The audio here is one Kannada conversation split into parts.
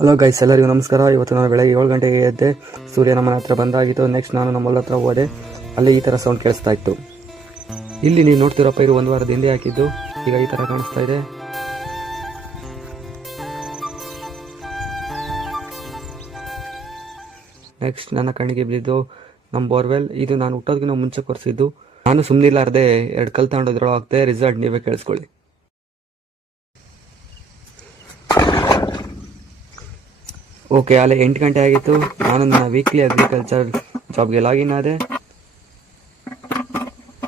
ಹಲೋ ಗೈಸ್, ಎಲ್ಲರಿಗೂ ನಮಸ್ಕಾರ. ಇವತ್ತು ನಾನು ಬೆಳಗ್ಗೆ 7 ಗಂಟೆಗೆ ಎದ್ದೆ. ಸೂರ್ಯ ನಮ್ಮ ಹತ್ರ ಬಂದಾಗಿತ್ತು. ನೆಕ್ಸ್ಟ್ ನಾನು ನಮ್ಮ ಹೊಲ ಹತ್ರ ಹೋದೆ. ಅಲ್ಲಿ ಈ ಥರ ಸೌಂಡ್ ಕೇಳಿಸ್ತಾ ಇತ್ತು. ಇಲ್ಲಿ ನೀವು ನೋಡ್ತಿರೋ ಪೈರು 1 ವಾರದ ಹಿಂದೆ ಹಾಕಿದ್ದು. ಈಗ ಈ ಥರ ಕಾಣಿಸ್ತಾ ಇದೆ. ನೆಕ್ಸ್ಟ್ ನನ್ನ ಕಣ್ಣಿಗೆ ಬಿದ್ದು ನಮ್ಮ ಬೋರ್ವೆಲ್. ಇದು ನಾನು ಹುಟ್ಟೋದಕ್ಕಿಂತ ಮುಂಚೆ ಕೊರೆಸಿದ್ದು. ನಾನು ಸುಮ್ಮನಿಲ್ಲಾರ್ದೆ 2 ಕಲ್ ತಗೊಂಡೋದ್ರೊಳಗೆ ರಿಸಲ್ಟ್ ನೀವೇ ಕೇಳಿಸ್ಕೊಳ್ಳಿ. ಓಕೆ, ಅಲ್ಲಿ 8 ಗಂಟೆ ಆಗಿತ್ತು. ನಾನು ನನ್ನ ವೀಕ್ಲಿ ಅಗ್ರಿಕಲ್ಚರ್ ಜಾಬ್ಗೆ ಲಾಗಿನ್ ಆದೆ.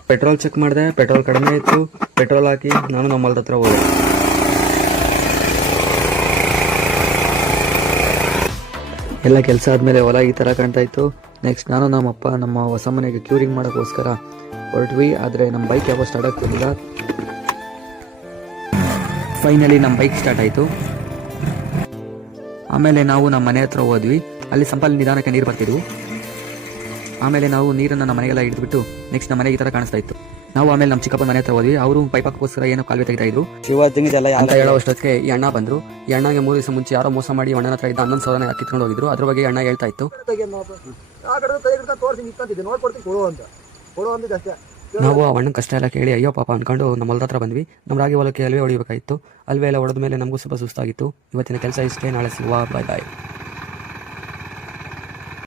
ಪೆಟ್ರೋಲ್ ಚೆಕ್ ಮಾಡಿದೆ. ಪೆಟ್ರೋಲ್ ಕಡಿಮೆ ಇತ್ತು. ಪೆಟ್ರೋಲ್ ಹಾಕಿ ನಾನು ನಮ್ಮ ಹೊಲದ ಹತ್ರ ಹೋದೆ. ಎಲ್ಲ ಕೆಲಸ ಆದಮೇಲೆ ಹೊಲ ಈ ಥರ ಕಾಣ್ತಾ ಇತ್ತು. ನೆಕ್ಸ್ಟ್ ನಾನು ನಮ್ಮಪ್ಪ ನಮ್ಮ ಹೊಸ ಮನೆಗೆ ಕ್ಯೂರಿಂಗ್ ಮಾಡೋಕ್ಕೋಸ್ಕರ ಹೊರಟ್ವಿ. ಆದರೆ ನಮ್ಮ ಬೈಕ್ ಯಾವಾಗ ಸ್ಟಾರ್ಟ್ ಆಗ್ತಿರಲಿಲ್ಲ. ಫೈನಲಿ ನಮ್ಮ ಬೈಕ್ ಸ್ಟಾರ್ಟ್ ಆಯಿತು. ಆಮೇಲೆ ನಾವು ನಮ್ಮ ಮನೆ ಹತ್ರ ಹೋದ್ವಿ. ಅಲ್ಲಿ ಸಂಪಲ್ಲಿ ನಿಧಾನಕ್ಕೆ ನೀರು ಬರ್ತಿದ್ವು. ಆಮೇಲೆ ನಾವು ನೀರನ್ನು ನಮ್ಮ ಮನೆಗೆಲ್ಲ ಹಿಡಿದ್ಬಿಟ್ಟು ನೆಕ್ಸ್ಟ್ ನಮ್ಮ ಮನೆಗೆ ಈ ಥರ ಕಾಣಿಸ್ತಾ ಇತ್ತು. ನಾವು ಆಮೇಲೆ ನಮ್ಮ ಚಿಕ್ಕಪ್ಪ ಮನೆ ಹತ್ರ ಹೋದ್ವಿ. ಅವರು ಪೈಪಕ್ಕೋಸ್ಕರ ಏನೋ ಕಾಲುವೆ ತೆಗಿತಾ ಇದ್ರು. ಅಂತ ಹೇಳೋಷ್ಟೊತ್ತಿಗೆ ಈ ಅಣ್ಣ ಬಂದರು. ಈ ಅಣ್ಣಗೆ 3 ದಿವಸ ಮುಂಚೆ ಯಾರೋ ಮೋಸ ಮಾಡಿ ಅಣ್ಣನ ಹತ್ರ ಇದ್ದ 11,000 ಕಿತ್ಕೊಂಡು ಹೋಗಿದ್ರು. ಅದ್ರ ಬಗ್ಗೆ ಅಣ್ಣ ಹೇಳ್ತಾ ಇತ್ತು. ನಾವು ಆ ಅಣ್ಣನ ಕಷ್ಟ ಎಲ್ಲ ಕೇಳಿ ಅಯ್ಯೋ ಪಾಪ ಅನ್ಕೊಂಡು ನಮ್ಮ ಹೊಲದ ಹತ್ರ ಬಂದ್ವಿ. ನಮ್ಮ ರಾಗಿ ಹೊಲಕ್ಕೆ ಅಲ್ವೇ ಹೊಡಿಬೇಕಾಗಿತ್ತು. ಅಲ್ವೇ ಎಲ್ಲ ಹೊಡೆದ ಮೇಲೆ ನಮಗೂ ಸ್ವಲ್ಪ ಸುಸ್ತಾಗಿತ್ತು. ಇವತ್ತಿನ ಕೆಲಸ ಇಷ್ಟೇ. ನಾಳೆ ಸಿಗುವ. ಬಾಯ್ ಬಾಯ್.